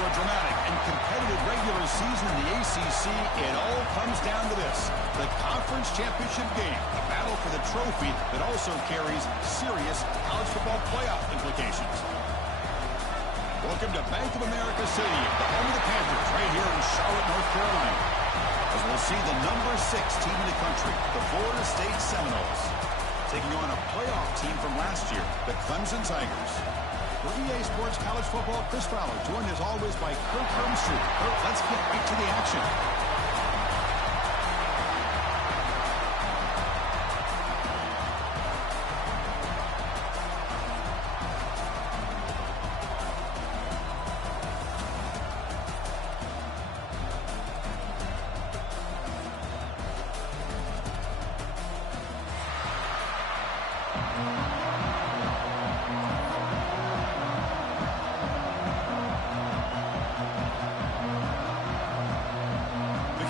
After a dramatic and competitive regular season in the ACC, it all comes down to this: the conference championship game, a battle for the trophy that also carries serious college football playoff implications. Welcome to Bank of America Stadium, the home of the Panthers, right here in Charlotte, North Carolina, as we'll see the number 6 team in the country, the Florida State Seminoles, taking on a playoff team from last year, the Clemson Tigers. For EA Sports College Football, Chris Fowler, joined as always by Kirk Hermstreet. Kirk, let's get right to the action.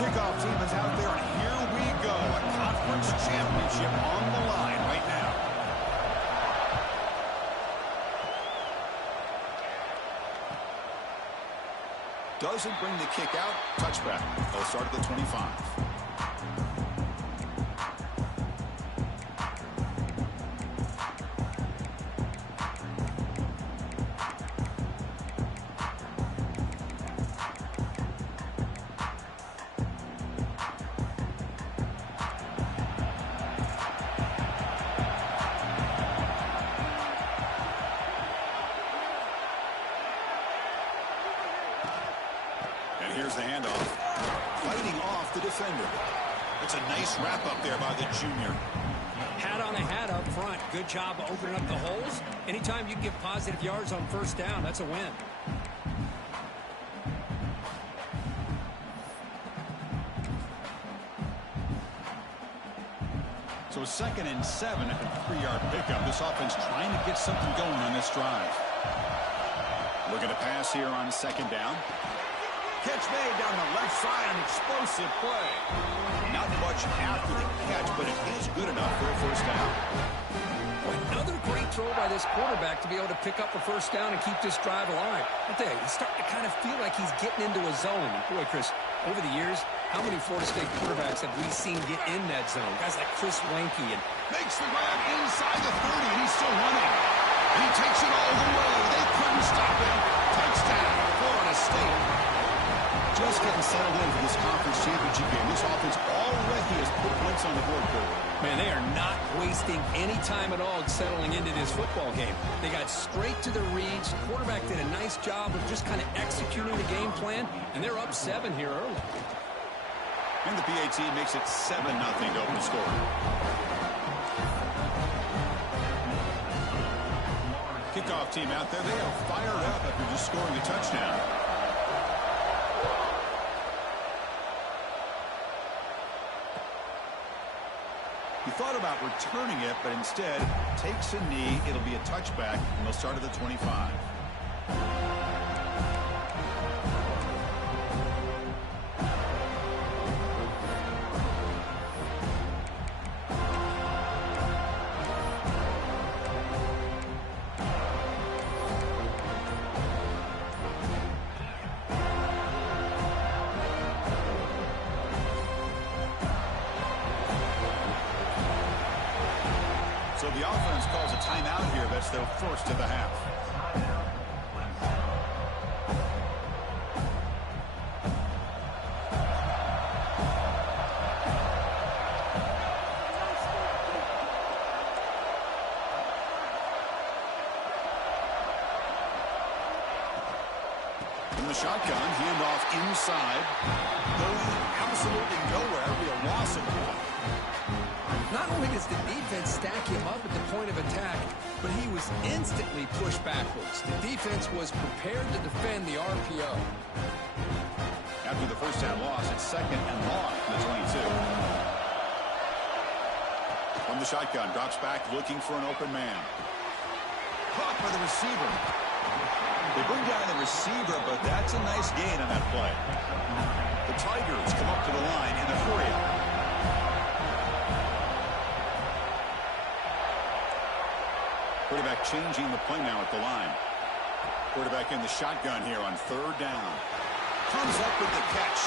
Kickoff team is out there, and here we go. A conference championship on the line right now. Doesn't bring the kick out. Touchback. They'll start at the 25. And here's the handoff. Fighting off the defender. It's a nice wrap up there by the junior. Hat on a hat up front. Good job of opening up the holes. Anytime you can get positive yards on first down, that's a win. So 2nd and 7 at the 3-yard pickup. This offense trying to get something going on this drive. Looking to pass here on 2nd down. Catch made down the left side, an explosive play. Not much after the catch, but it is good enough for a first down. Another great throw by this quarterback to be able to pick up a first down and keep this drive alive. I tell you, he's starting to kind of feel like he's getting into a zone. Boy, Chris, over the years, how many Florida State quarterbacks have we seen get in that zone? Guys like Chris Wanke. And makes the grab inside the 30, and he's still running. And he takes it all the way. They couldn't stop him. Touchdown, Florida State. Just getting settled in for this conference championship game. This offense already has put points on the board, Kirk. Man, they are not wasting any time at all settling into this football game. They got straight to the reads. Quarterback did a nice job of just kind of executing the game plan, and they're up 7 here early. And the PAT makes it 7-0 to open the score. Kickoff team out there, they are fired up after just scoring a touchdown. He thought about returning it, but instead takes a knee. It'll be a touchback, and they'll start at the 25. So the offense calls a timeout here. That's their first of the half. In the shotgun, handoff inside. Going absolutely nowhere. It'll be a loss of one. Not only does the defense stack him up at the point of attack, but he was instantly pushed backwards. The defense was prepared to defend the RPO. After the first down loss, it's 2nd and long from the 22. From the shotgun, drops back looking for an open man. Caught by the receiver. They bring down the receiver, but that's a nice gain on that play. The Tigers come up to the line in a hurry. Quarterback changing the play now at the line. Quarterback in the shotgun here on third down. Comes up with the catch.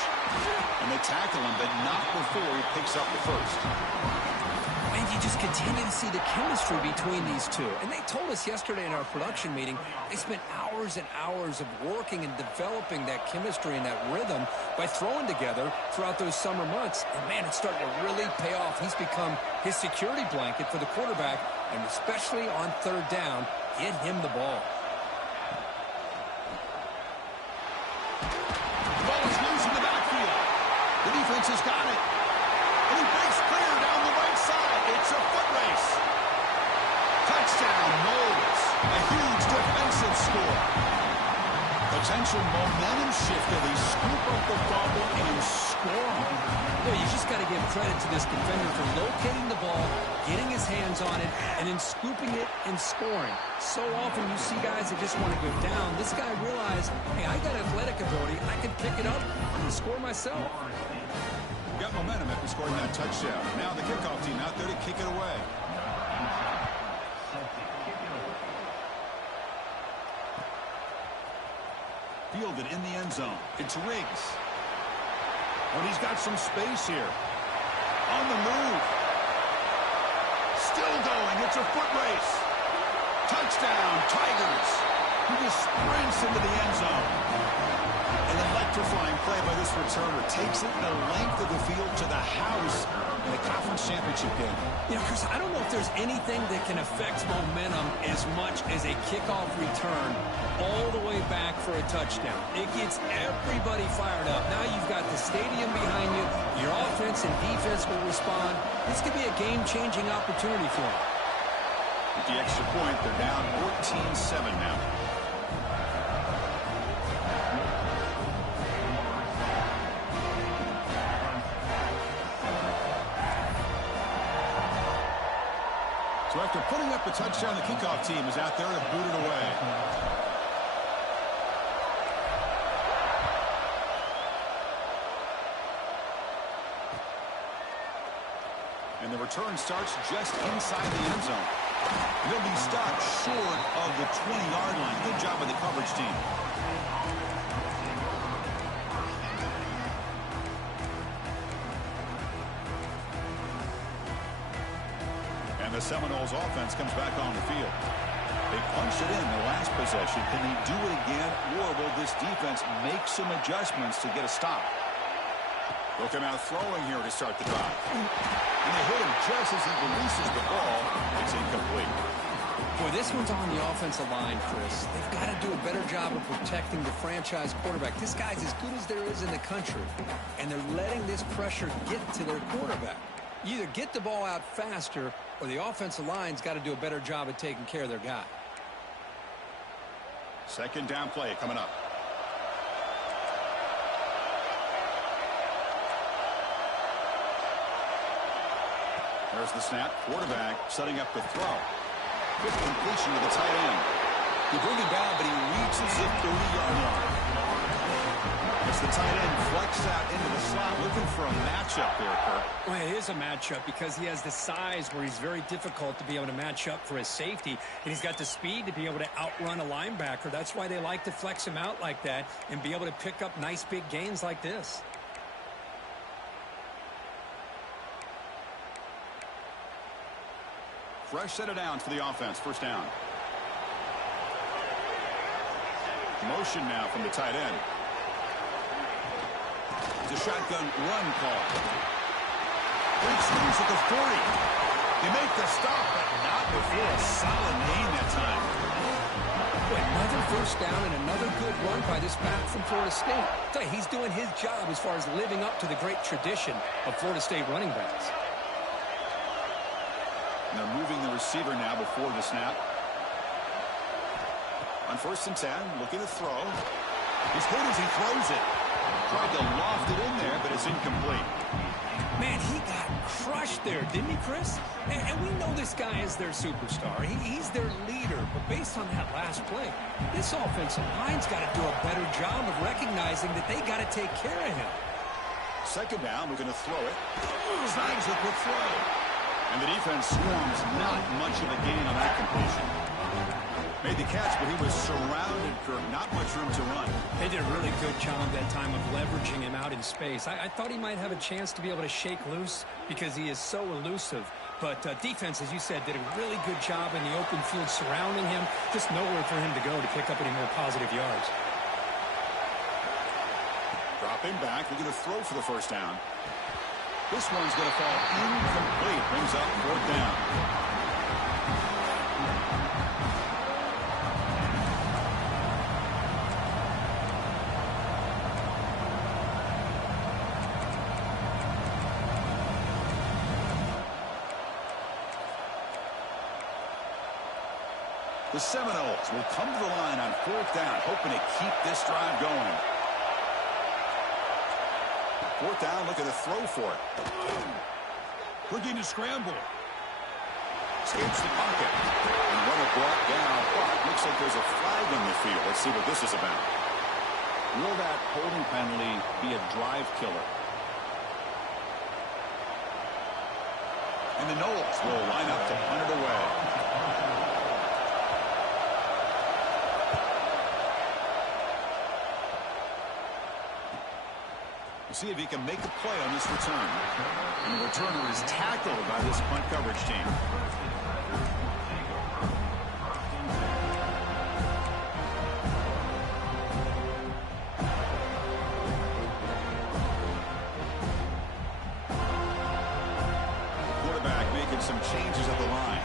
And they tackle him, but not before he picks up the first. And you just continue to see the chemistry between these two. And they told us yesterday in our production meeting, they spent hours and hours of working and developing that chemistry and that rhythm by throwing together throughout those summer months. And, man, it's starting to really pay off. He's become his security blanket for the quarterback, and especially on third down, get him the ball. The ball is loose in the backfield. The defense has got it. And he breaks clear down the right side. It's a foot race. Touchdown, Knowles. A huge defensive score. Potential momentum shift as they scoop up the fumble and score on it. Well, you just got to give credit to this defender for locating the ball, getting his hands on it, and then scooping it and scoring. So often you see guys that just want to go down. This guy realized, hey, I got athletic ability. I can pick it up and score myself. Got momentum after scoring that touchdown. Now the kickoff team out there to kick it away. Fielded in the end zone. It's Riggs. Oh, he's got some space here. On the move. Still going. It's a foot race. Touchdown, Tigers. He just sprints into the end zone. An electrifying play by this returner. Takes it the length of the field to the house in the conference championship game. You know, Chris, I don't know if there's anything that can affect momentum as much as a kickoff return all the way back for a touchdown. It gets everybody fired up. Now you've got the stadium behind you. Your offense and defense will respond. This could be a game-changing opportunity for them. With the extra point, they're down 14-7 now. So after putting up a touchdown, the kickoff team is out there to boot it away. And the return starts just inside the end zone. He'll be stopped short of the 20-yard line. Good job by the coverage team. The Seminoles offense comes back on the field. They punched it in the last possession. Can they do it again, or will this defense make some adjustments to get a stop? They'll come out throwing here to start the drive. And they hit him just as he releases the ball. It's incomplete. Boy, this one's on the offensive line, Chris. They've got to do a better job of protecting the franchise quarterback. This guy's as good as there is in the country, and they're letting this pressure get to their quarterback. You either get the ball out faster, or the offensive line's got to do a better job of taking care of their guy. Second down play coming up. There's the snap. Quarterback setting up the throw. Quick completion to the tight end. He bring it down, but he reaches the 30-yard line. As the tight end flex out into the slot, looking for a matchup there, Kirk. Well, it is a matchup because he has the size where he's very difficult to be able to match up for his safety, and he's got the speed to be able to outrun a linebacker. That's why they like to flex him out like that and be able to pick up nice big gains like this. Fresh set of downs for the offense. First down. Motion now from the tight end. It's a shotgun run call. Breaks loose at the 40. They make the stop, but not before a solid gain that time. Another first down and another good run by this back from Florida State. He's doing his job as far as living up to the great tradition of Florida State running backs. And they're moving the receiver now before the snap. On 1st and 10, looking to throw. He's good as he throws it. Tried to loft it in there, but it's incomplete. Man, he got crushed there, didn't he, Chris? And we know this guy is their superstar. He's their leader. But based on that last play, this offensive line's got to do a better job of recognizing that they got to take care of him. Second down, we're going to throw it. Snags the quick throw. And the defense swarms not much of a gain on that completion. Made the catch, but he was surrounded, Kirk. Not much room to run. They did a really good job that time of leveraging him out in space. I thought he might have a chance to be able to shake loose because he is so elusive. But defense, as you said, did a really good job in the open field surrounding him. Just nowhere for him to go to pick up any more positive yards. Dropping back, looking to throw for the first down. This one's going to fall incomplete. Brings up 4th down. The Seminoles will come to the line on 4th down, hoping to keep this drive going. 4th down, looking to throw for it. Looking to scramble. Escapes the pocket. And runner brought down, but looks like there's a flag on the field. Let's see what this is about. Will that holding penalty be a drive killer? And the Noles will line up to punt it away. See if he can make a play on this return. And the returner is tackled by this punt coverage team. Quarterback making some changes at the line.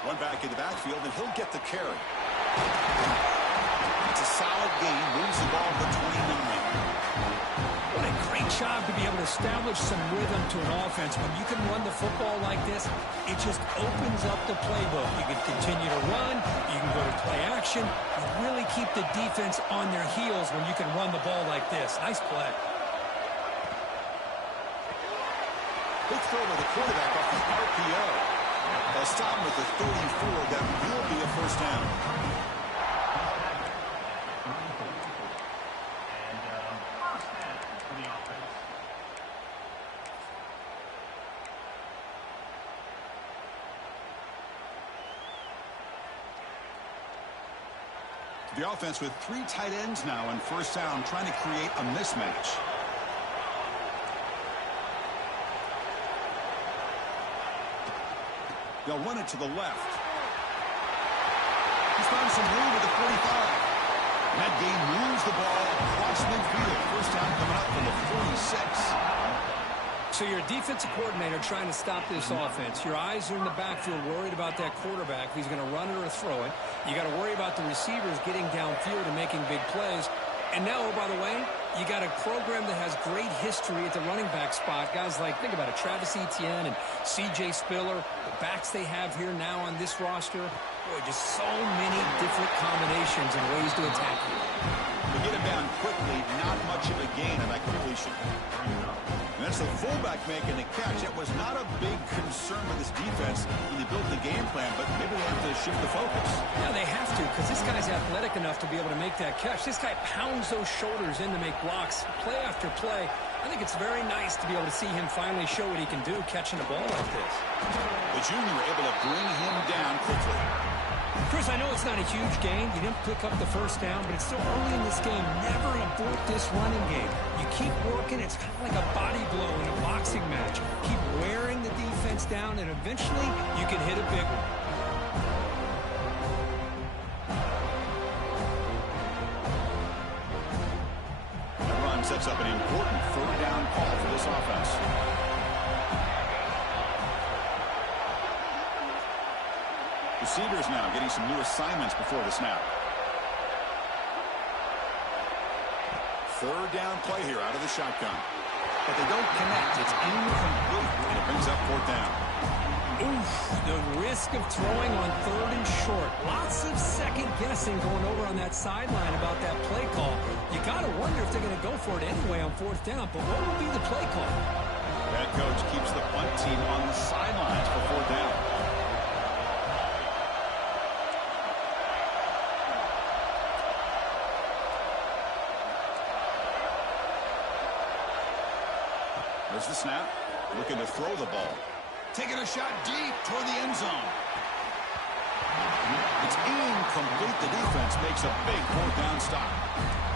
One back in the backfield, and he'll get the carry. It's a solid gain. Moves the ball to 29. What a great job to be able to establish some rhythm to an offense. When you can run the football like this, it just opens up the playbook. You can continue to run. You can go to play action. You really keep the defense on their heels when you can run the ball like this. Nice play. Quick throw to the quarterback off the RPO. They'll stop him at the 34. That will be a first down. The offense with 3 tight ends now on first down, trying to create a mismatch. They'll run it to the left. He's found some room at the 45. And that gain moves the ball across midfield. First down coming up from the 46. So you're a defensive coordinator trying to stop this offense. Your eyes are in the backfield worried about that quarterback, if he's going to run it or throw it. You got to worry about the receivers getting downfield and making big plays. And now, oh, by the way, you got a program that has great history at the running back spot. Guys like, think about it, Travis Etienne and C.J. Spiller, the backs they have here now on this roster. Boy, just so many different combinations and ways to attack you. They get him down quickly, not much of a gain on that completion. And that's the fullback making the catch. It was not a big concern with this defense when they built the game plan, but maybe they have to shift the focus. Yeah, they have to, because this guy's athletic enough to be able to make that catch. This guy pounds those shoulders in to make blocks, play after play. I think it's very nice to be able to see him finally show what he can do catching the ball like this. The junior able to bring him down quickly. Chris, I know it's not a huge gain. You didn't pick up the first down, but it's still early in this game. Never abort this running game. You keep working. It's kind of like a body blow in a boxing match. Keep wearing the defense down, and eventually you can hit a big one. That run sets up an important third down call for this offense. Receivers now getting some new assignments before the snap. Third down play here out of the shotgun. But they don't connect. It's incomplete, and it brings up 4th down. Oof, the risk of throwing on 3rd and short. Lots of second guessing going over on that sideline about that play call. You got to wonder if they're going to go for it anyway on 4th down, but what will be the play call? Head coach keeps the punt team on the sidelines for 4th down. There's the snap. Looking to throw the ball. Taking a shot deep toward the end zone. It's incomplete. The defense makes a big fourth down stop.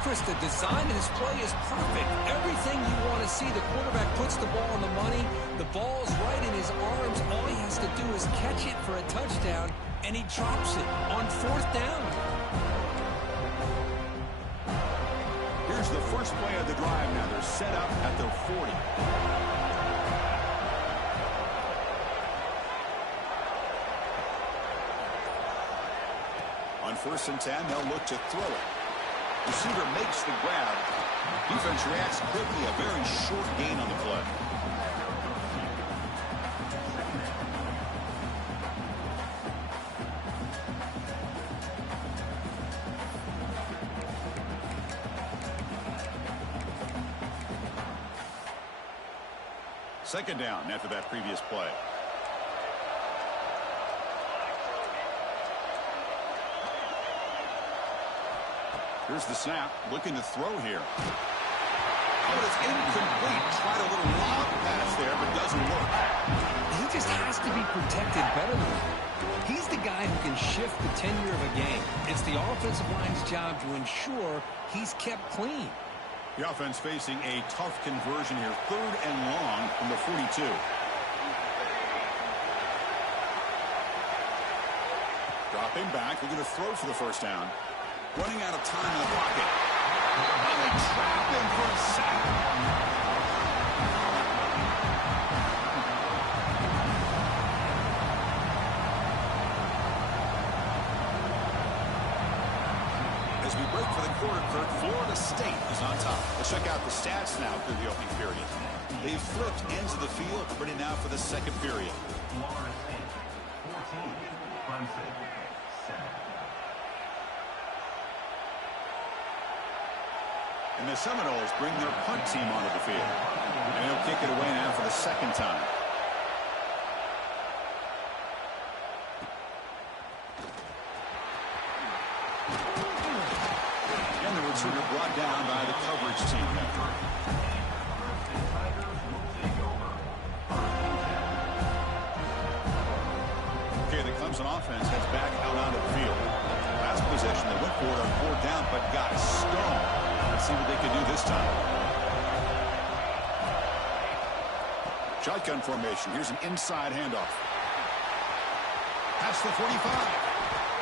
Chris, the design of this play is perfect. Everything you want to see. The quarterback puts the ball on the money. The ball's right in his arms. All he has to do is catch it for a touchdown, and he drops it on fourth down. Here's the first play of the drive now. They're set up at their 40. On 1st and 10, they'll look to throw it. Receiver makes the grab. Defense reacts quickly. A very short gain on the play. Second down after that previous play. Here's the snap. Looking to throw here. Oh, it's incomplete. Tried a little lob pass there, but doesn't work. He just has to be protected better than that. He's the guy who can shift the tenure of a game. It's the offensive line's job to ensure he's kept clean. The offense facing a tough conversion here. 3rd and long from the 42. Dropping back. Looking to throw for the first down. Running out of time in the pocket. And they trap him for a sack. As we break for the quarter, Kurt, Florida State is on top. Let's check out the stats now through the opening period. They've flipped ends of the field, ready now for the second period. Florida State, 14, Clemson, 7. And the Seminoles bring their punt team onto the field. And he'll kick it away now for the second time. And the returner brought down by the coverage team. Okay, the Clemson offense heads back out onto the field. Last possession, they went for it on 4th down, but got stoned. Let's see what they can do this time. Shotgun formation. Here's an inside handoff. Past the 45.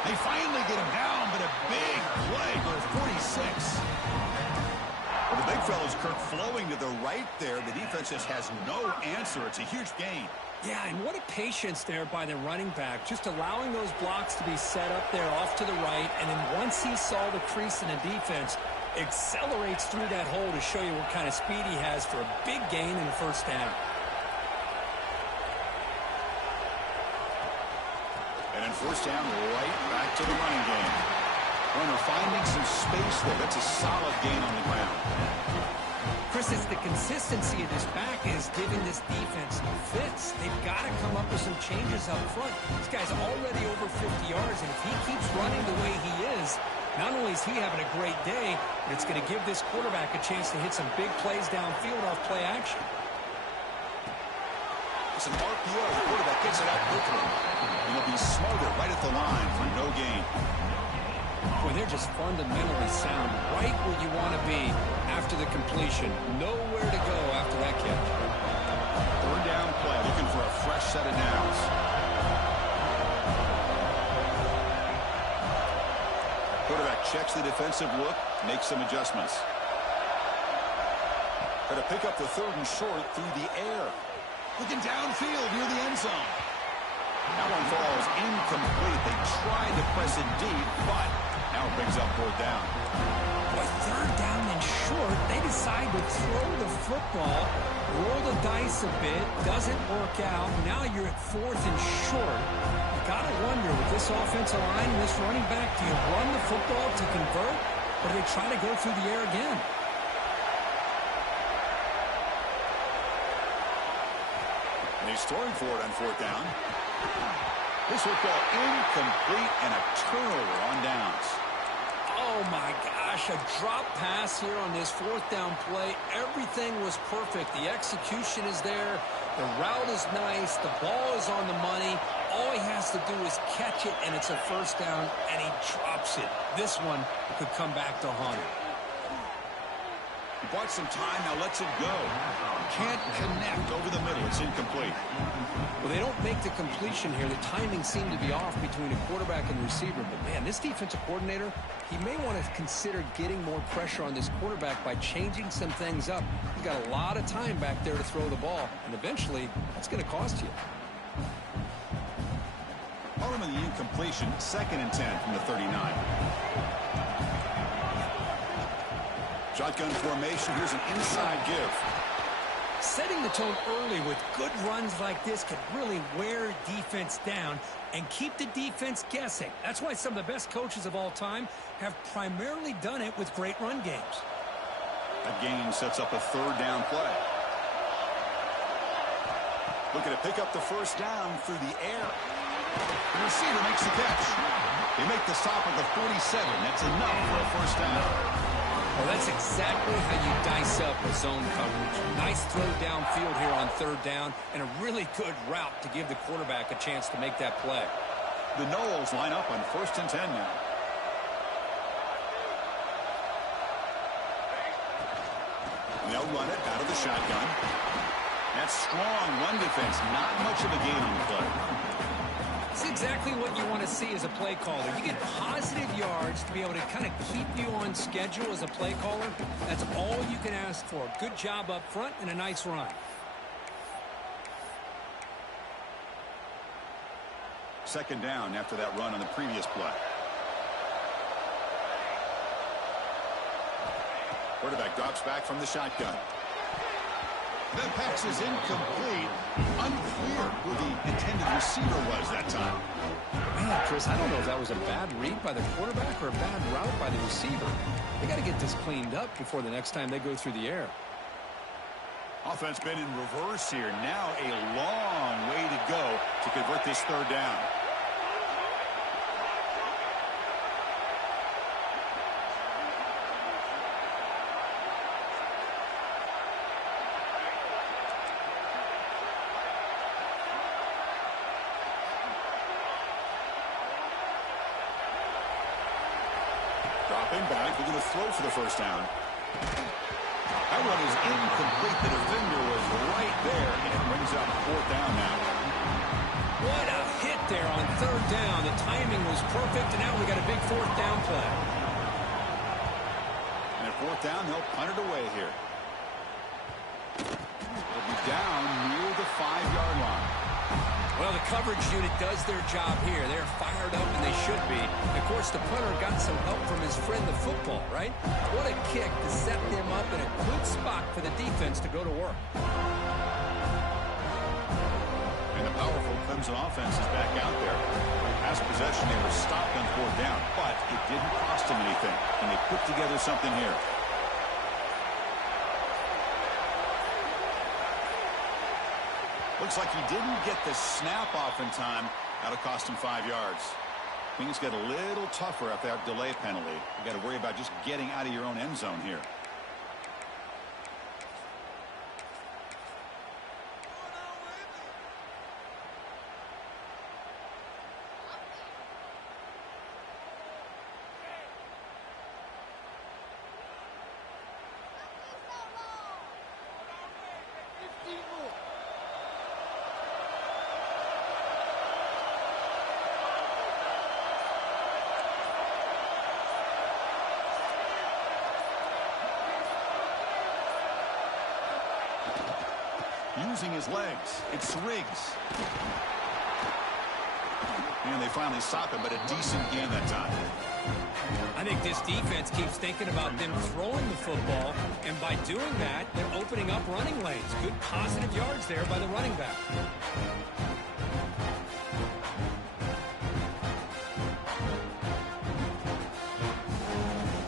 They finally get him down, but a big play for 46. Well, the big fella's Kirk flowing to the right there. The defense just has no answer. It's a huge gain. Yeah, and what a patience there by the running back, just allowing those blocks to be set up there off to the right, and then once he saw the crease in the defense, accelerates through that hole to show you what kind of speed he has for a big gain in the first down. And then 1st down, right back to the running game. Runner finding some space there. That's a solid gain on the ground. Chris, it's the consistency of this back is giving this defense fits. They've got to come up with some changes up front. This guy's already over 50 yards, and if he keeps running the way he is, not only is he having a great day, but it's going to give this quarterback a chance to hit some big plays downfield off play action. It's an RPO. The quarterback gets it out quickly. And he'll be smothered right at the line for no gain. Boy, they're just fundamentally sound, right where you want to be after the completion. Nowhere to go after that catch. 3rd down play, looking for a fresh set of downs. Quarterback checks the defensive look, makes some adjustments. Got to pick up the 3rd and short through the air. Looking downfield near the end zone. That one falls incomplete. They tried to press it deep, but now it brings up 4th down. Boy, 3rd down and short. They decide to throw the football, roll the dice a bit, doesn't work out. Now you're at 4th and short. You got to wonder, with this offensive line and this running back, do you run the football to convert, or do they try to go through the air again? And he's throwing for it on 4th down. This football incomplete and a turnover on downs. Oh, my gosh, a drop pass here on this fourth down play. Everything was perfect. The execution is there. The route is nice. The ball is on the money. All he has to do is catch it, and it's a first down, and he drops it. This one could come back to haunt him. He bought some time, now lets it go. Can't connect over the middle. It's incomplete. Well, they don't make the completion here. The timing seemed to be off between a quarterback and receiver. But, man, this defensive coordinator, he may want to consider getting more pressure on this quarterback by changing some things up. He's got a lot of time back there to throw the ball, and eventually that's going to cost you. Following the incompletion, 2nd and 10 from the 39. Shotgun formation. Here's an inside give. Setting the tone early with good runs like this can really wear defense down and keep the defense guessing. That's why some of the best coaches of all time have primarily done it with great run games. That gain sets up a 3rd down play. Looking to pick up the first down through the air. The receiver makes the catch. They make the stop at the 47. That's enough for a first down. Well, that's exactly how you dice up a zone coverage. Nice throw downfield here on 3rd down, and a really good route to give the quarterback a chance to make that play. The Knowles line up on 1st and 10 now. And they'll run it out of the shotgun. That's strong run defense. Not much of a gain on the play. It's exactly what you want to see as a play caller. You get positive yards to be able to kind of keep you on schedule as a play caller. That's all you can ask for. Good job up front and a nice run. Second down after that run on the previous play. Quarterback drops back from the shotgun. That pass is incomplete. Unclear who the intended receiver was that time. Man, Chris, I don't know if that was a bad read by the quarterback or a bad route by the receiver. They got to get this cleaned up before the next time they go through the air. Offense been in reverse here. Now a long way to go to convert this 3rd down. Dropping back, they're going to throw for the first down. That one is incomplete. The defender was right there, and it brings up 4th down now. What a hit there on 3rd down. The timing was perfect, and now we got a big 4th down play. And at 4th down, they'll punt it away here. They'll be down near the 5-yard line. Well, the coverage unit does their job here. They're fired up, and they should be. Of course, the punter got some help from his friend, the football, right? What a kick to set them up in a good spot for the defense to go to work. And the powerful Clemson offense is back out there. Past possession, they were stopped on 4th down, but it didn't cost them anything. And they put together something here. Looks like he didn't get the snap off in time. That'll cost him 5 yards. Things get a little tougher after that delay penalty. You got to worry about just getting out of your own end zone here. Using his legs, it's Riggs. And they finally stop him, but a decent gain that time. I think this defense keeps thinking about them throwing the football, and by doing that, they're opening up running lanes. Good positive yards there by the running back.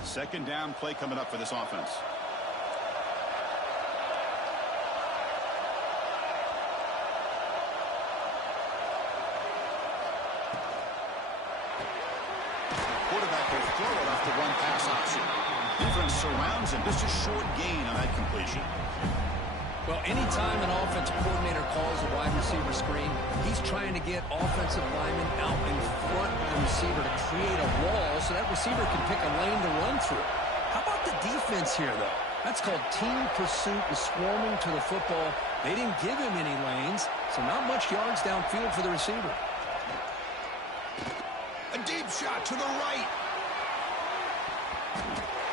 Second down play coming up for this offense. Quarterback He'll throw it off the run-pass option. Defense surrounds him. Just a short gain on that completion. Well, anytime an offensive coordinator calls a wide receiver screen, he's trying to get offensive linemen out in front of the receiver to create a wall so that receiver can pick a lane to run through. How about the defense here, though? That's called team pursuit and swarming to the football. They didn't give him any lanes, so not much yards downfield for the receiver. A deep shot to the right.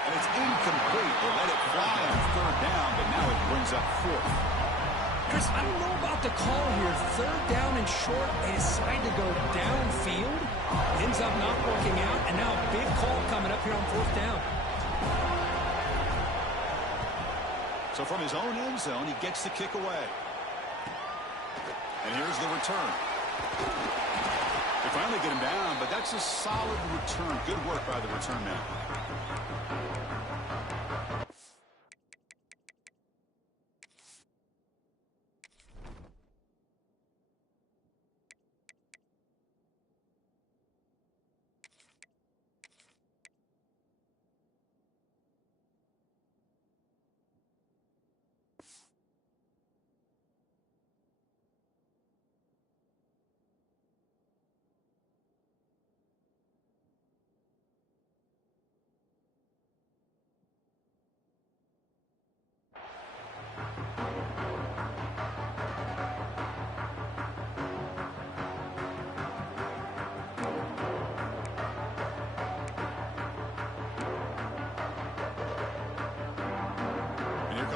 And it's incomplete. They let it fly on third down, but now it brings up fourth. Chris, I don't know about the call here. Third down and short. They decide to go downfield. Ends up not working out, and now a big call coming up here on fourth down. So from his own end zone, he gets the kick away. And here's the return. They finally get him down, but that's a solid return. Good work by the return man.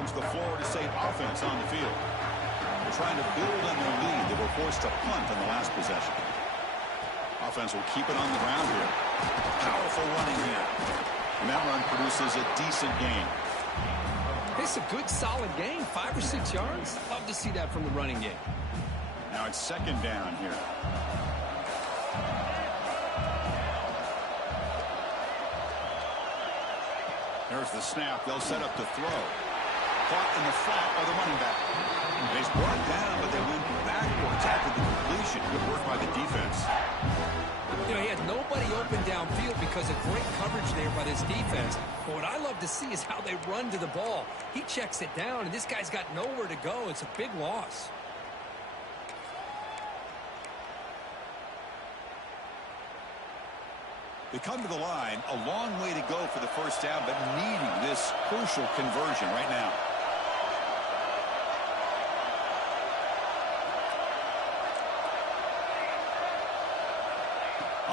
The Florida State offense on the field. They're trying to build on their lead. They were forced to punt on the last possession. Offense will keep it on the ground here. Powerful running here. And that run produces a decent gain. It's a good, solid gain. 5 or 6 yards. Love to see that from the running game. Now it's second down here. There's the snap. They'll set up the throw. Caught in the flat by the running back. He's brought down, but they went backwards after the completion. Good work by the defense. You know, he had nobody open downfield because of great coverage there by this defense. But what I love to see is how they run to the ball. He checks it down, and this guy's got nowhere to go. It's a big loss. They come to the line, a long way to go for the first down, but needing this crucial conversion right now.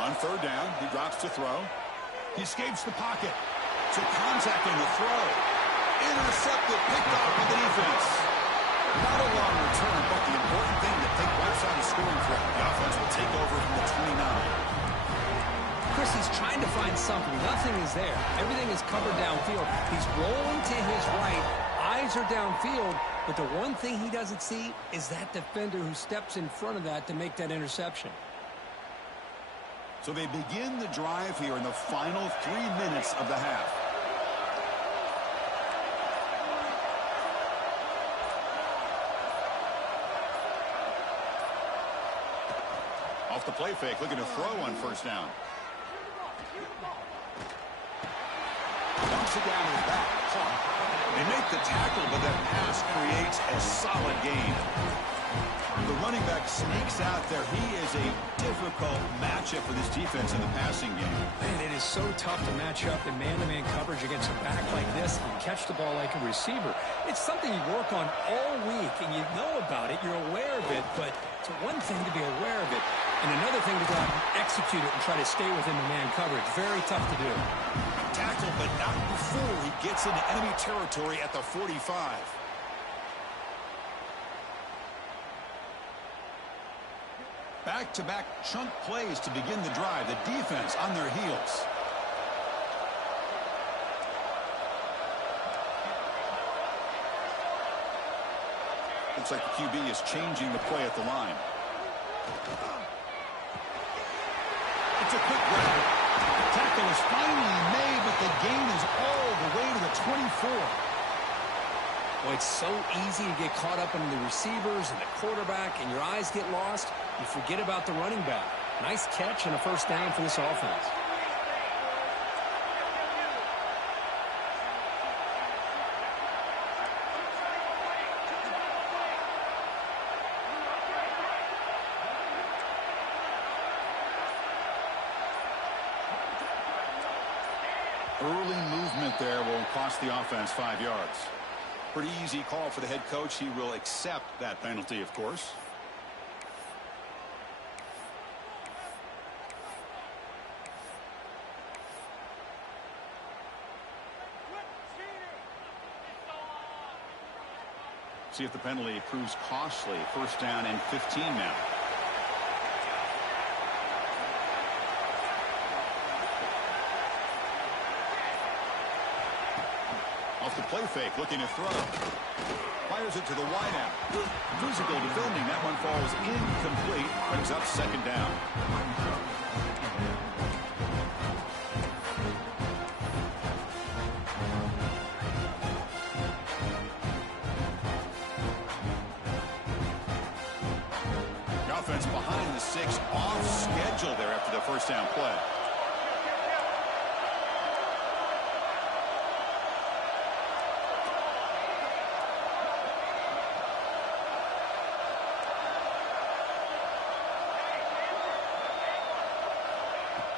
On third down, he drops to throw. He escapes the pocket. So contact on the throw. Intercepted, picked off by the defense. Not a long return, but the important thing to take right side of scoring threat. The offense will take over from the 29. Chris, he's trying to find something. Nothing is there. Everything is covered downfield. He's rolling to his right. Eyes are downfield. But the one thing he doesn't see is that defender who steps in front of that to make that interception. So they begin the drive here in the final 3 minutes of the half. Off the play fake, looking to throw on first down. Dumps it down to his back. They make the tackle, but that pass creates a solid gain. The running back sneaks out there. He is a difficult matchup for this defense in the passing game. Man, it is so tough to match up in man-to-man coverage against a back like this and catch the ball like a receiver. It's something you work on all week, and you know about it. You're aware of it, but it's one thing to be aware of it, and another thing to go out and execute it and try to stay within the man coverage. Very tough to do. Tackle, but not before he gets into enemy territory at the 45. Back-to-back chunk plays to begin the drive. The defense on their heels. Looks like the QB is changing the play at the line. It's a quick grab. Tackle is finally made, but the gain is all the way to the 24. Well, it's so easy to get caught up in the receivers and the quarterback, and your eyes get lost. You forget about the running back. Nice catch and a first down for this offense. Early movement there will cost the offense 5 yards. Pretty easy call for the head coach. He will accept that penalty, of course. See if the penalty proves costly. First down and 15 now. Off the play fake, looking to throw. Fires it to the wideout. Physical defending. That one falls incomplete. Brings up second down. Offense behind the 6, off schedule there after the first down play.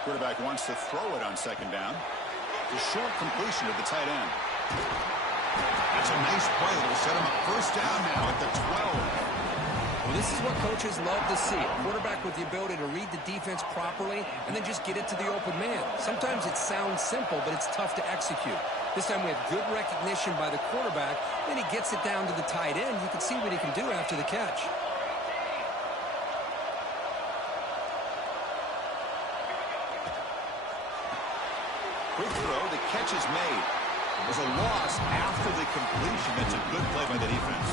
Quarterback wants to throw it on second down. The short completion to the tight end. That's a nice play that will set him up first down now at the 12. Well, this is what coaches love to see. A quarterback with the ability to read the defense properly and then just get it to the open man. Sometimes it sounds simple, but it's tough to execute. This time we have good recognition by the quarterback. Then he gets it down to the tight end. You can see what he can do after the catch. Quick throw. The catch is made. There's a loss after the completion. That's a good play by the defense.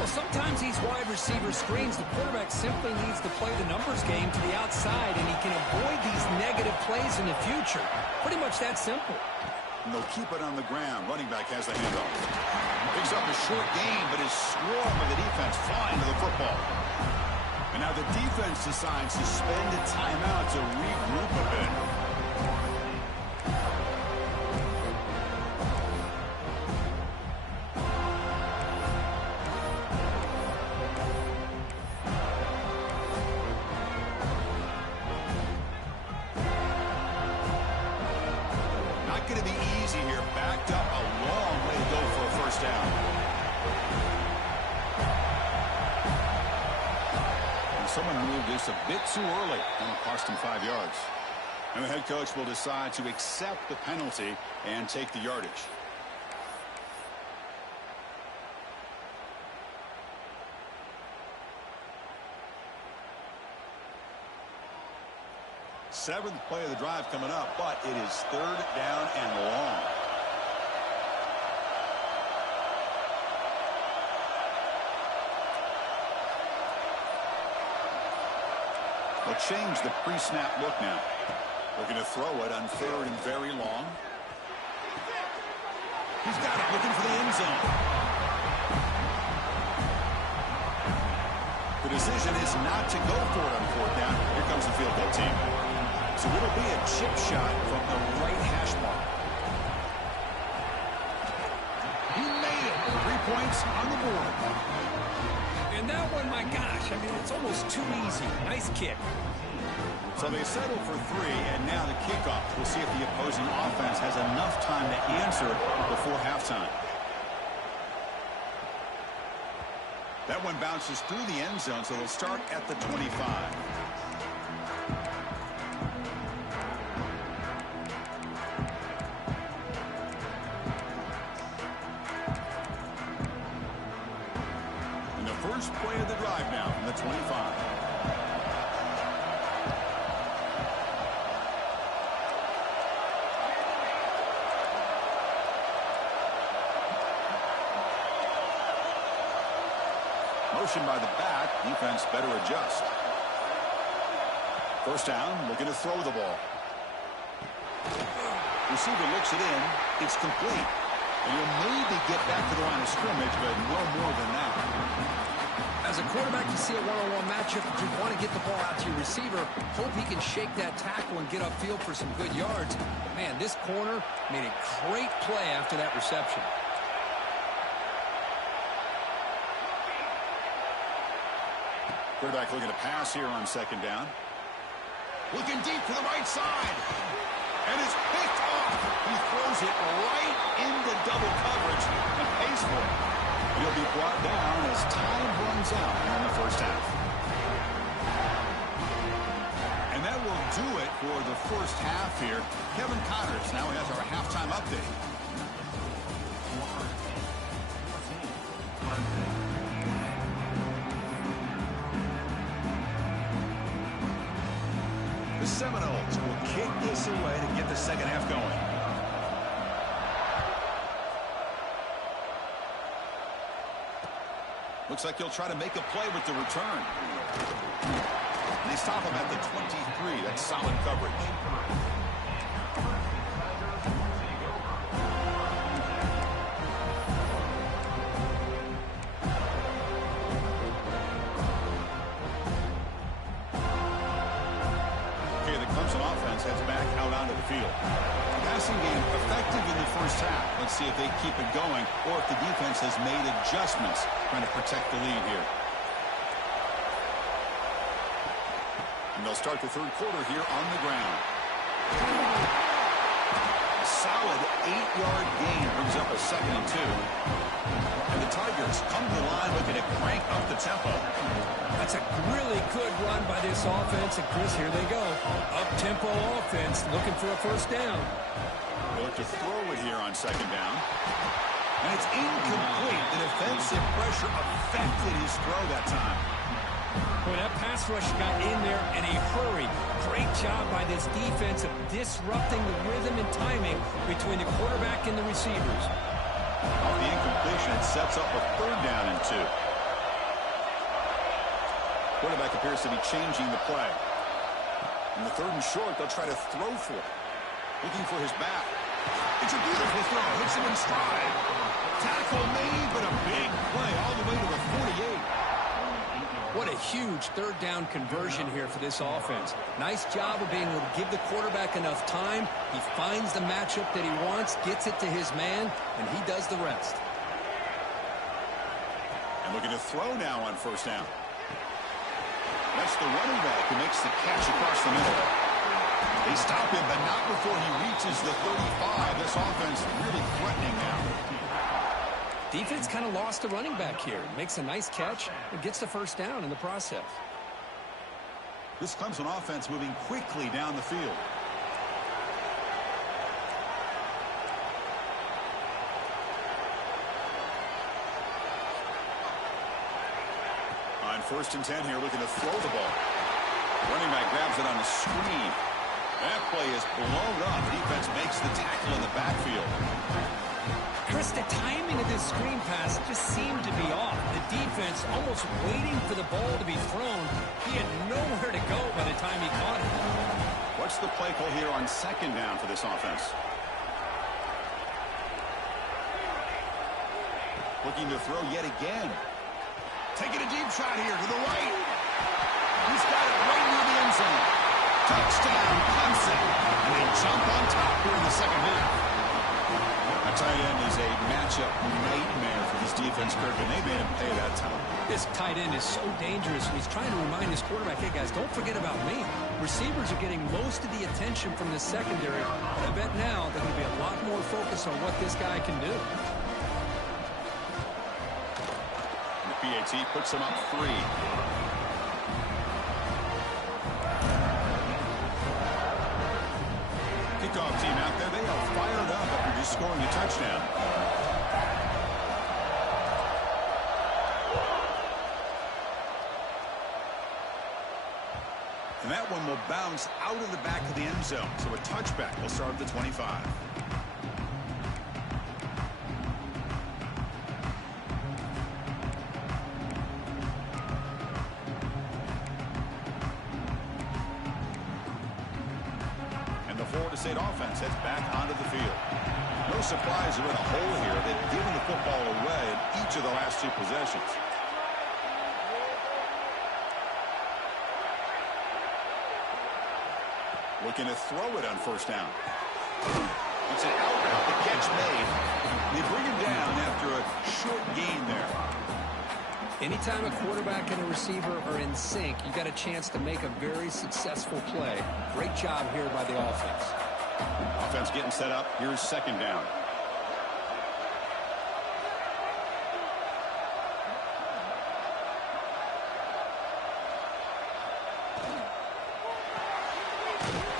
Well, sometimes these wide receiver screens, the quarterback simply needs to play the numbers game to the outside, and he can avoid these negative plays in the future. Pretty much that simple. And they'll keep it on the ground. Running back has the handoff. Picks up a short gain, but his swarm of the defense flying to the football. And now the defense decides to spend a timeout to regroup a bit. Going to be easy here. Backed up a long way to go for a first down. And someone moved this a bit too early, and it cost him 5 yards. And the head coach will decide to accept the penalty and take the yardage. Seventh play of the drive coming up, but it is third down and long. They'll change the pre-snap look now. Looking to throw it on third and very long. He's got it, looking for the end zone. The decision is not to go for it on fourth down. Here comes the field goal team. So it'll be a chip shot from the right hash mark. He made it. 3 points on the board. And that one, my gosh, I mean, it's almost too easy. Nice kick. So they settle for 3, and now the kickoff. We'll see if the opposing offense has enough time to answer before halftime. That one bounces through the end zone, so they'll start at the 25. And the first play of the drive now from the 25. Motion by the back. Defense better adjust. First down, looking to throw the ball. Receiver looks it in. It's complete. And he'll maybe get back to the line of scrimmage, but no more than that. As a quarterback, you see a one-on-one matchup. If you want to get the ball out to your receiver, hope he can shake that tackle and get upfield for some good yards. Man, this corner made a great play after that reception. Quarterback looking to pass here on second down. Looking deep to the right side. And it's picked off. He throws it right into double coverage and pays for it. He'll be brought down as time runs out in the first half. And that will do it for the first half here. Kevin Connors now has our halftime update. The Seminoles will kick this away to get the second half going. Looks like he'll try to make a play with the return. They stop him at the 23. That's solid coverage. Okay, the Clemson offense heads back out onto the field. Passing game effective in the first half. Let's see if they keep it going or if the defense has made adjustments trying to protect the lead here. And they'll start the third quarter here on the ground. A solid 8-yard gain brings up a 2nd and 2. And the Tigers come to the line looking to crank up the tempo. That's a really good run by this offense. And Chris, here they go. Up-tempo offense looking for a first down. They look to throw it here on 2nd down. And it's incomplete. The defensive pressure affected his throw that time. Boy, that pass rush got in there in a hurry. Great job by this defense of disrupting the rhythm and timing between the quarterback and the receivers. Off the incompletion, it sets up a 3rd down and 2. Quarterback appears to be changing the play. In the 3rd and short, they'll try to throw for it. Looking for his back. It's a beautiful throw. Hits him in stride. Tackle made, but a big play all the way to the 48. What a huge 3rd down conversion here for this offense. Nice job of being able to give the quarterback enough time. He finds the matchup that he wants, gets it to his man, and he does the rest. And looking to throw now on 1st down. That's the running back who makes the catch across the middle. They stop him, but not before he reaches the 35. This offense really threatening now. Defense kind of lost a running back here. Makes a nice catch and gets the 1st down in the process. This Clemson offense moving quickly down the field. On 1st and 10 here, looking to throw the ball. Running back grabs it on the screen. That play is blown up. Defense makes the tackle in the backfield. Chris, the timing of this screen pass just seemed to be off. The defense almost waiting for the ball to be thrown. He had nowhere to go by the time he caught it. What's the play call here on 2nd down for this offense? Looking to throw yet again. Taking a deep shot here to the right. He's got it right near the end zone. Touchdown, Clemson. And they jump on top here in the second half. A tight end is a matchup nightmare for this defense, Kirk, and they made him pay that time. This tight end is so dangerous. He's trying to remind his quarterback, hey, guys, don't forget about me. Receivers are getting most of the attention from the secondary. I bet now there's going to be a lot more focus on what this guy can do. The PAT puts him up 3. Kickoff team out there, they are fired up after just scoring a touchdown. And that one will bounce out of the back of the end zone. So a touchback will start at the 25. Florida State offense heads back onto the field. No surprise they're in a hole here. They've given the football away in each of the last 2 possessions. Looking to throw it on 1st down. It's an out route. The catch made. They bring him down after a short gain there. Anytime a quarterback and a receiver are in sync, you got a chance to make a very successful play. Great job here by the offense. Offense getting set up. Here's second down.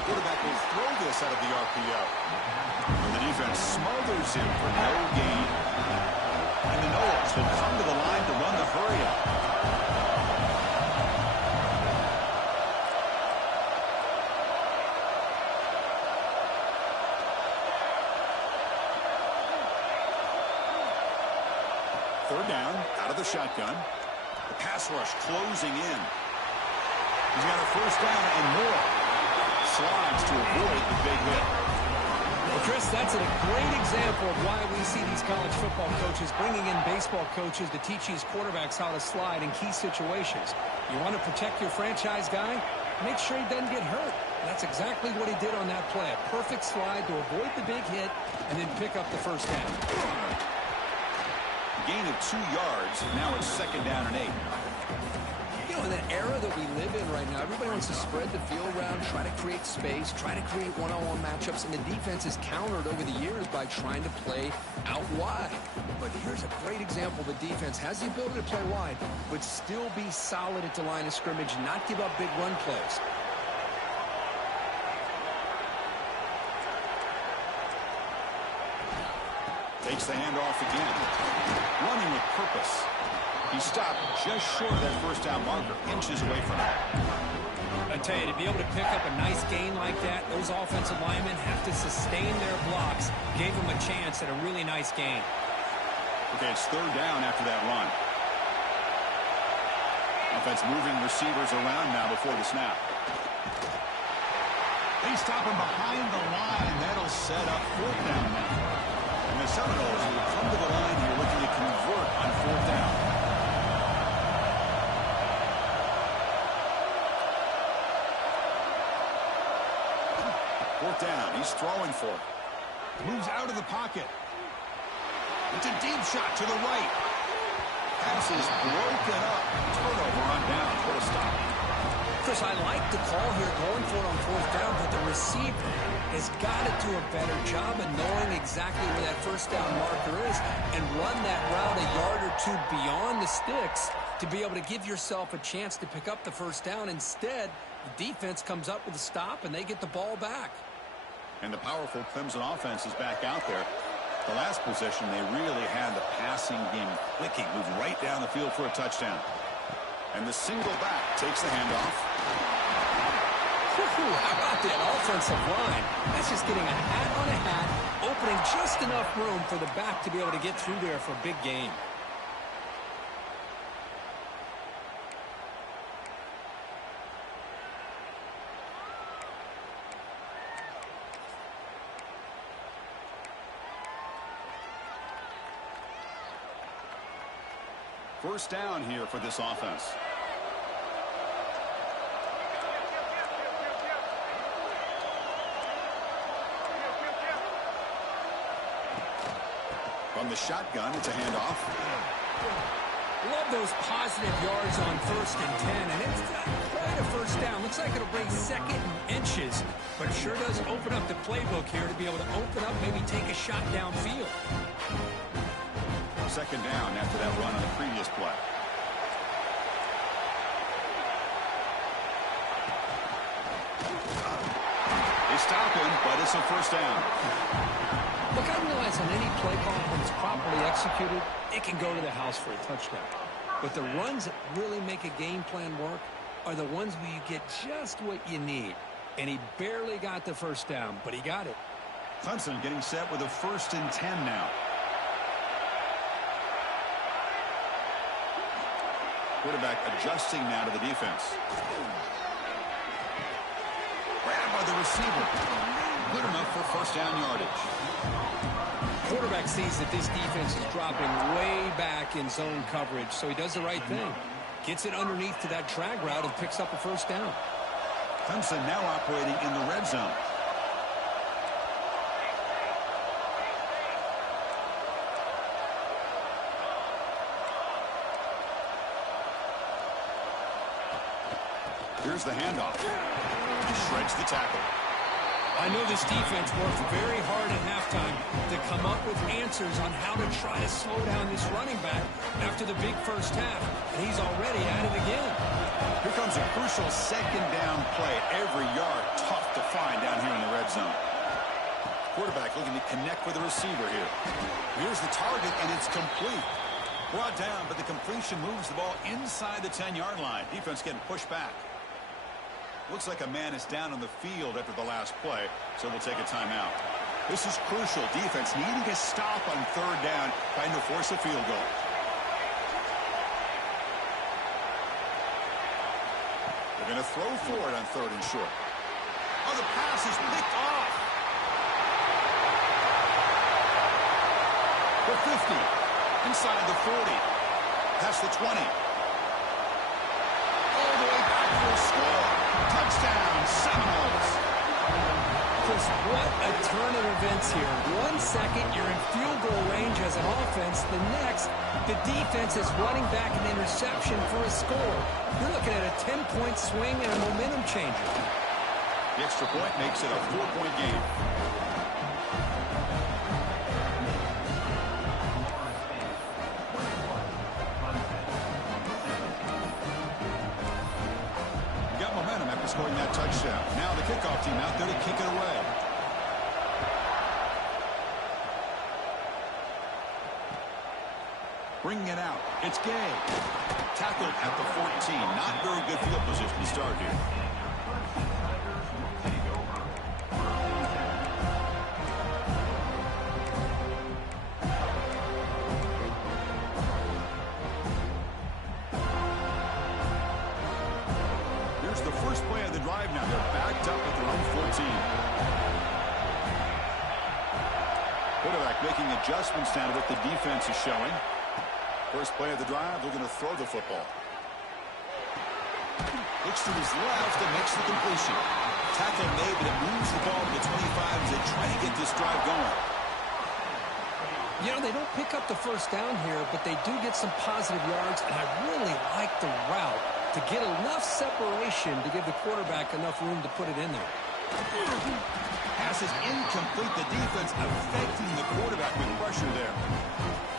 Quarterback will throw this out of the RPO. And the defense smothers him for no gain. And the Noles will come to the line to run the hurry-up. Third down, out of the shotgun. The pass rush closing in. He's got a first down and more. Slides to avoid the big hit. Well, Chris, that's a great example of why we see these college football coaches bringing in baseball coaches to teach these quarterbacks how to slide in key situations. You want to protect your franchise guy? Make sure he doesn't get hurt. That's exactly what he did on that play. A perfect slide to avoid the big hit and then pick up the first down. Gain of 2 yards. Now it's second down and 8. You know, in the era that we live in right now, everybody wants to spread the field around, try to create space, try to create one-on-one matchups, and the defense is countered over the years by trying to play out wide. But here's a great example. The defense has the ability to play wide, but still be solid at the line of scrimmage, not give up big run plays. Takes the handoff again. Running with purpose. He stopped just short of that first down marker, inches away from it. I tell you, to be able to pick up a nice gain like that, those offensive linemen have to sustain their blocks. Gave him a chance at a really nice gain. Okay, it's third down after that run. Offense moving receivers around now before the snap. They stop him behind the line. That'll set up fourth down now. And the Seminoles will come to the line here looking to convert on fourth down. Fourth down. He's throwing for it. Moves out of the pocket. It's a deep shot to the right. Pass is broken up. Turnover on down. What a stop. Chris, I like the call here going for it on fourth down, but the receiver has got to do a better job of knowing exactly where that first down marker is and run that route a yard or two beyond the sticks to be able to give yourself a chance to pick up the first down. Instead, the defense comes up with a stop and they get the ball back. And the powerful Clemson offense is back out there. The last possession, they really had the passing game clicking, moving right down the field for a touchdown. And the single back takes the handoff. How about that offensive line? That's just getting a hat on a hat, opening just enough room for the back to be able to get through there for a big gain. First down here for this offense. From the shotgun, it's a handoff. Love those positive yards on 1st and 10, and it's not quite a first down. Looks like it'll bring second and inches, but it sure does open up the playbook here to be able to open up, maybe take a shot downfield. Second down after that run on the previous play. They stop him, but it's a first down. Look, I realize on any play call, when it's properly executed, it can go to the house for a touchdown. But the runs that really make a game plan work are the ones where you get just what you need. And he barely got the first down, but he got it. Clemson getting set with a 1st and 10 now. Quarterback adjusting now to the defense. Grabbed by the receiver. Good enough for first down yardage. Quarterback sees that this defense is dropping way back in zone coverage, so he does the right thing. Gets it underneath to that drag route and picks up a first down. Clemson now operating in the red zone. Here's the handoff. He shreds the tackle. I know this defense worked very hard at halftime to come up with answers on how to try to slow down this running back after the big first half, and he's already at it again. Here comes a crucial second down play. Every yard tough to find down here in the red zone. Quarterback looking to connect with the receiver here. Here's the target, and it's complete. Brought down, but the completion moves the ball inside the 10-yard line. Defense getting pushed back. Looks like a man is down on the field after the last play, so they'll take a timeout. This is crucial. Defense needing a stop on third down, trying to force a field goal. They're going to throw for it on third and short. Oh, the pass is picked off. The 50. Inside the 40. Past the 20. All the way back for a score. Touchdown, Seminoles. Chris, what a turn of events here. 1 second, you're in field goal range as an offense. The next, the defense is running back an interception for a score. You're looking at a 10-point swing and a momentum changer. The extra point makes it a 4-point game. Scoring that touchdown. Now the kickoff team out there to kick it away. Bringing it out. It's Gay. Tackled at the 14. Not very good field position to start here. Now they're backed up at their own 14. Quarterback making adjustments now to what the defense is showing. First play of the drive, they're going to throw the football. Looks to his left and makes the completion. Tackle made, but it moves the ball to the 25 as they try to get this drive going. You know, they don't pick up the first down here, but they do get some positive yards, and I really like the route to get enough separation to give the quarterback enough room to put it in there. Pass is incomplete. The defense affecting the quarterback with pressure there.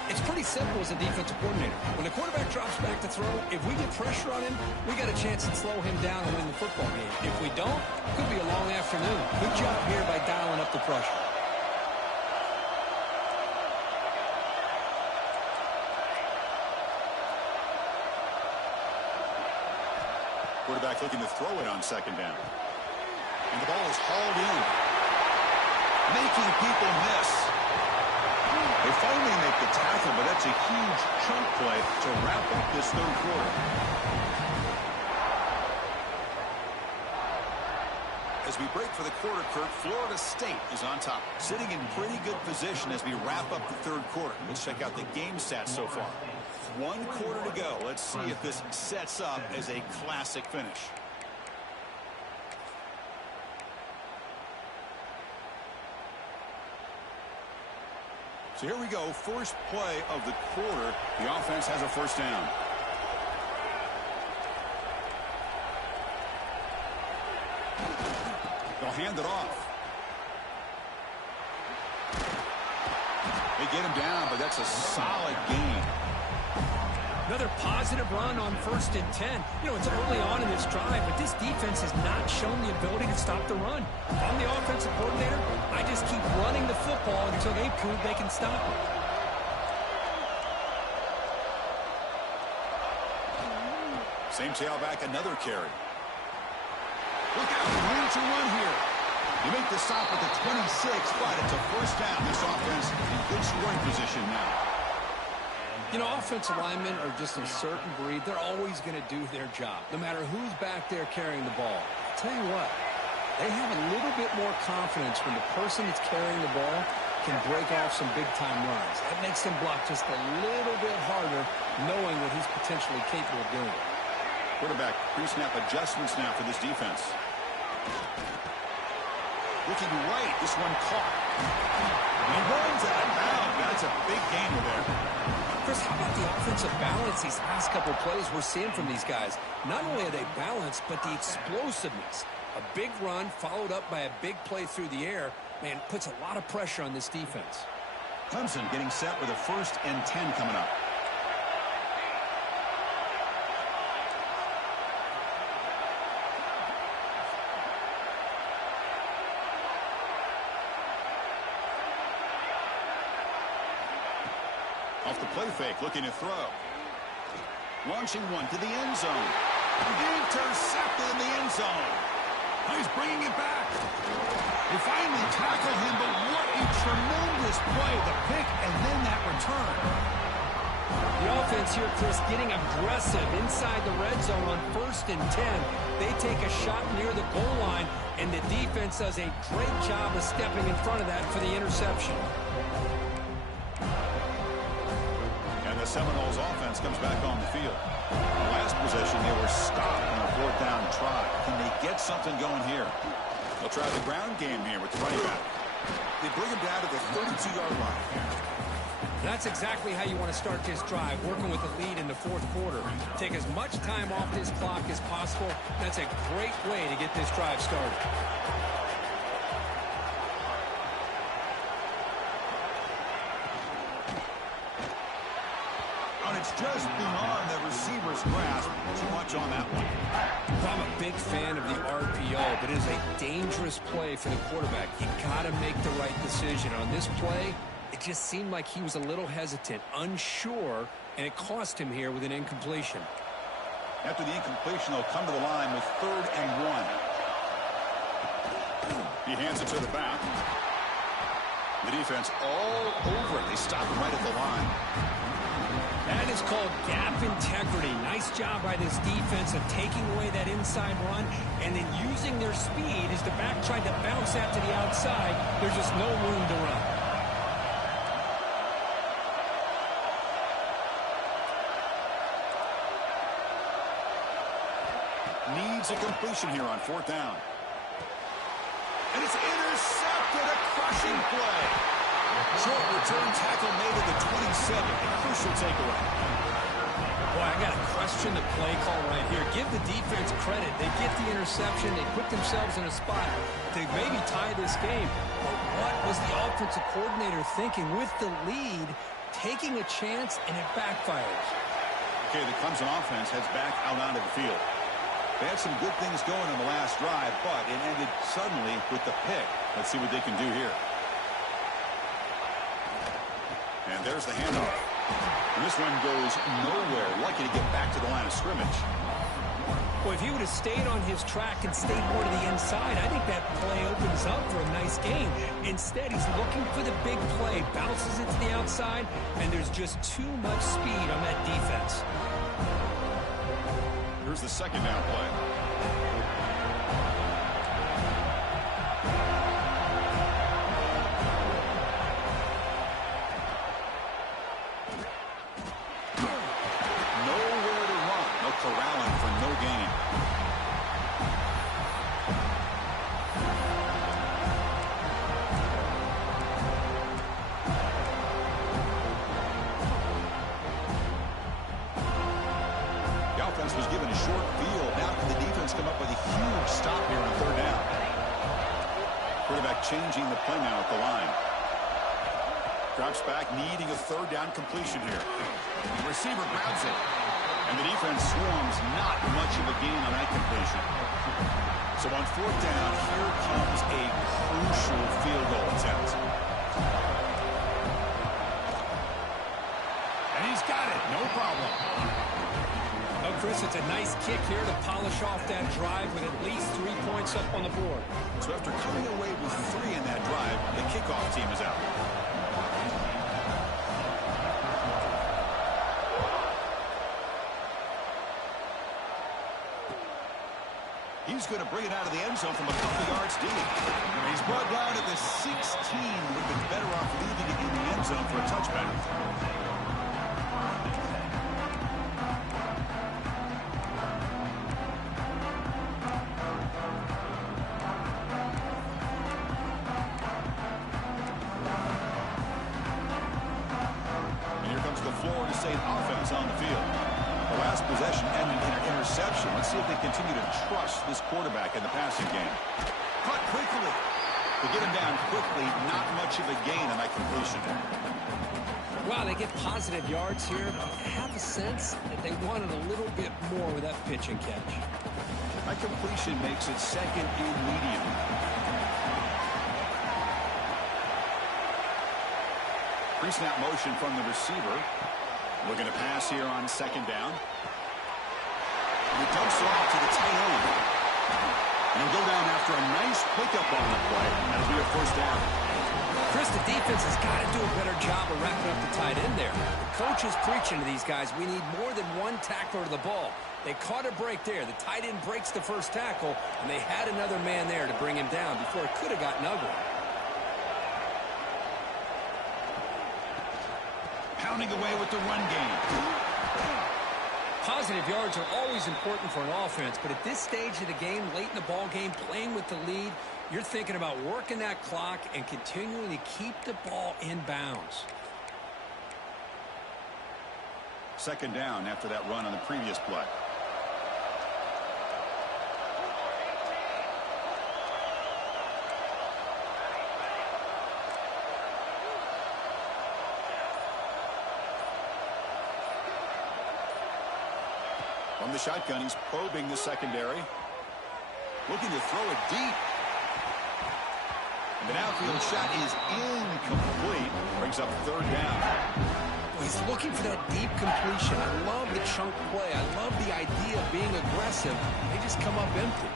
It's pretty simple as a defensive coordinator. When the quarterback drops back to throw, if we get pressure on him, we got a chance to slow him down and win the football game. If we don't, it could be a long afternoon. Good job here by dialing up the pressure. Quarterback looking to throw it on second down. And the ball is hauled in. Making people miss. They finally make the tackle, but that's a huge chunk play to wrap up this third quarter. As we break for the quarter, Kirk, Florida State is on top. Sitting in pretty good position as we wrap up the third quarter. Let's check out the game stats so far. 1 quarter to go. Let's see if this sets up as a classic finish. So here we go. First play of the quarter. The offense has a first down. They'll hand it off. They get him down, but that's a solid gain. Another positive run on 1st and 10. You know, it's early on in this drive, but this defense has not shown the ability to stop the run. If I'm the offensive coordinator, I just keep running the football until they prove they can stop it. Same tailback, another carry. Look out, room to run here. You make the stop at the 26, but it's a first down. This offense in good scoring position now. You know, offensive linemen are just a certain breed. They're always going to do their job, no matter who's back there carrying the ball. I'll tell you what, they have a little bit more confidence when the person that's carrying the ball can break off some big-time runs. That makes them block just a little bit harder, knowing what he's potentially capable of doing. Quarterback pre-snap adjustments now for this defense. Looking right, this one caught. He runs out of bounds. That's a big gainer there. Chris, how about the offensive balance these last couple of plays we're seeing from these guys? Not only are they balanced, but the explosiveness. A big run followed up by a big play through the air, man, puts a lot of pressure on this defense. Clemson getting set with a 1st and 10 coming up. Off the play fake, looking to throw. Launching one to the end zone. Intercepted in the end zone. He's bringing it back. They finally tackled him, but what a tremendous play. The pick and then that return. The offense here, Chris, getting aggressive inside the red zone on 1st and 10. They take a shot near the goal line, and the defense does a great job of stepping in front of that for the interception. The Seminoles offense comes back on the field. The last possession, they were stopped on a 4th down try. Can they get something going here? They'll try the ground game here with the running back. They bring him down to the 32-yard line. That's exactly how you want to start this drive, working with the lead in the 4th quarter. Take as much time off this clock as possible. That's a great way to get this drive started. It's just beyond the receiver's grasp. Too much on that one. I'm a big fan of the RPO, but it is a dangerous play for the quarterback. You got to make the right decision. On this play, it just seemed like he was a little hesitant, unsure, and it cost him here with an incompletion. After the incompletion, they'll come to the line with 3rd and 1. He hands it to the back. The defense all over it. They stop him right at the line. That is called gap integrity. Nice job by this defense of taking away that inside run and then using their speed as the back tried to bounce that to the outside. There's just no room to run. Needs a completion here on 4th down. And it's intercepted. A crushing play. Short return tackle made at the 27. A crucial takeaway. Boy, I got to question the play call right here. Give the defense credit. They get the interception. They put themselves in a spot to maybe tie this game. But what was the offensive coordinator thinking with the lead, taking a chance, and it backfires? Okay, the Clemson offense heads back out onto the field. They had some good things going in the last drive, but it ended suddenly with the pick. Let's see what they can do here. And there's the handoff. And this one goes nowhere. Lucky to get back to the line of scrimmage. Well, if he would have stayed on his track and stayed more to the inside, I think that play opens up for a nice game. Instead, he's looking for the big play, bounces it to the outside, and there's just too much speed on that defense. Here's the 2nd down play. Corralling for no gain. The offense was given a short field. Now can the defense come up with a huge stop here on 3rd down? Quarterback changing the play now at the line. Drops back, needing a 3rd down completion here. The receiver grabs it. And the defense swarms, not much of a gain on that completion. So on 4th down, here comes a crucial field goal attempt. And he's got it, no problem. Oh, Chris, it's a nice kick here to polish off that drive with at least 3 points up on the board. So after coming away with 3 in that drive, the kickoff team is out. He's going to bring it out of the end zone from a couple yards deep. He's brought down at the 16. Would have been better off leaving it in the end zone for a touchback. And here comes the Florida State offense on the field. The last possession ended in an interception. interception. Let's see if they continue to trust this quarterback in the passing game. Caught quickly. To get him down quickly, not much of a gain on that completion. Wow, they get positive yards here. I have a sense that they wanted a little bit more with that pitch and catch. That completion makes it second and medium. Pre-snap motion from the receiver. Looking to pass here on second down. And he dumps it off to the tight end. And he'll go down after a nice pickup on the play. That'll be a first down. Chris, the defense has got to do a better job of wrapping up the tight end there. The coach is preaching to these guys, we need more than one tackler to the ball. They caught a break there. The tight end breaks the first tackle, and they had another man there to bring him down before it could have gotten ugly. Pounding away with the run game. Positive yards are always important for an offense, but at this stage of the game, late in the ball game, playing with the lead, you're thinking about working that clock and continuing to keep the ball in bounds. Second down after that run on the previous play. From the shotgun, he's probing the secondary. Looking to throw it deep. And the downfield shot is incomplete. Brings up third down. He's looking for that deep completion. I love the chunk play. I love the idea of being aggressive. They just come up empty.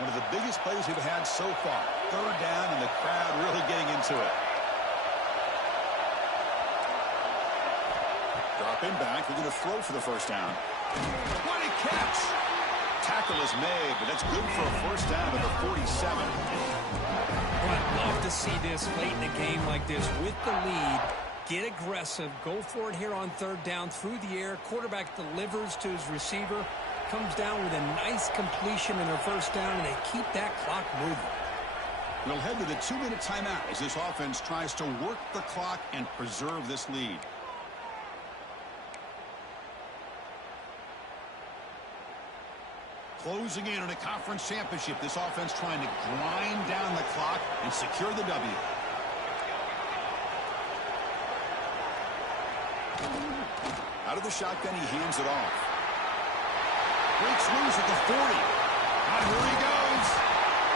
One of the biggest plays we've had so far. Third down and the crowd really getting into it. Dropping back. They're going to throw for the first down. What a catch! Tackle is made, but that's good for a first down at the 47. Well, I'd love to see this late in a game like this with the lead. Get aggressive. Go for it here on third down through the air. Quarterback delivers to his receiver. Comes down with a nice completion in their first down, and they keep that clock moving. We'll head to the 2-minute timeout as this offense tries to work the clock and preserve this lead. Closing in on a conference championship, this offense trying to grind down the clock and secure the W. Out of the shotgun, he hands it off. Breaks loose at the 40. And here he goes.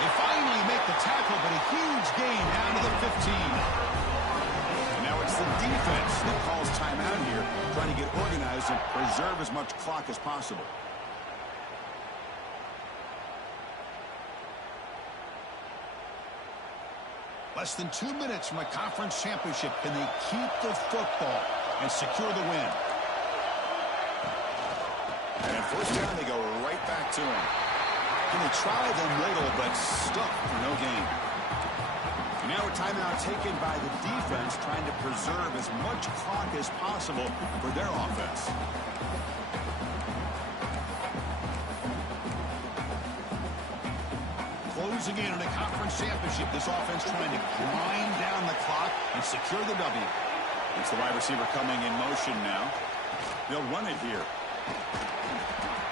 They finally make the tackle, but a huge gain down to the 15. And now it's the defense that calls timeout here, trying to get organized and preserve as much clock as possible. Less than 2 minutes from a conference championship. Can they keep the football and secure the win? And first down, they go right back to him. Going to try them little, but stuck for no gain. And now a timeout taken by the defense, trying to preserve as much clock as possible for their offense. Closing in on a conference championship, this offense trying to grind down the clock and secure the W. It's the wide receiver coming in motion now. They'll run it here.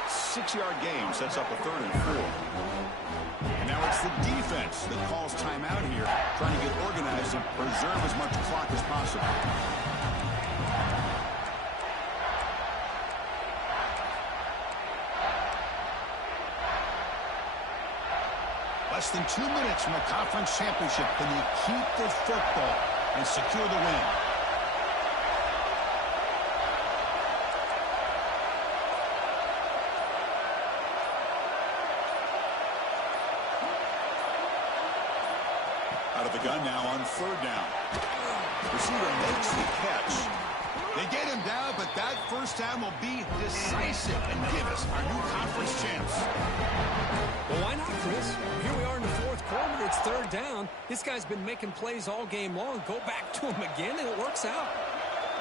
6-yard gain sets up a 3rd and 4. And now it's the defense that calls timeout here, trying to get organized and preserve as much clock as possible. Less than 2 minutes from a conference championship. Can they keep the football and secure the win? Out of the gun now on 3rd down. Receiver makes the catch. They get him down, but that first down will be decisive and give us our new conference champs. Well, why not, Chris? Here we are in the 4th quarter. It's 3rd down. This guy's been making plays all game long. Go back to him again, and it works out.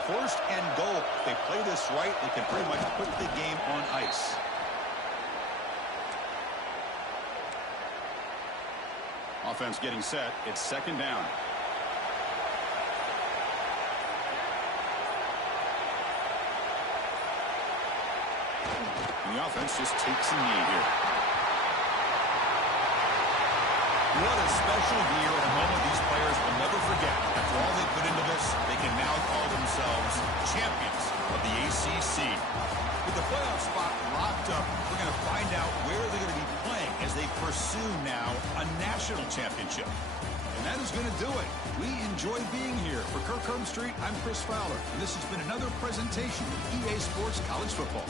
1st and goal. If they play this right, they can pretty much put the game on ice. offense getting set. It's second down. And the offense just takes a knee here. What a special year and a moment these players will never forget. After all they put into this, they can now call themselves champions of the ACC. With the playoff spot locked up, we're going to find out where they're going to be playing as they pursue now a national championship. And that is going to do it. We enjoy being here. For Kirk Street, I'm Chris Fowler, and this has been another presentation of EA Sports College Football.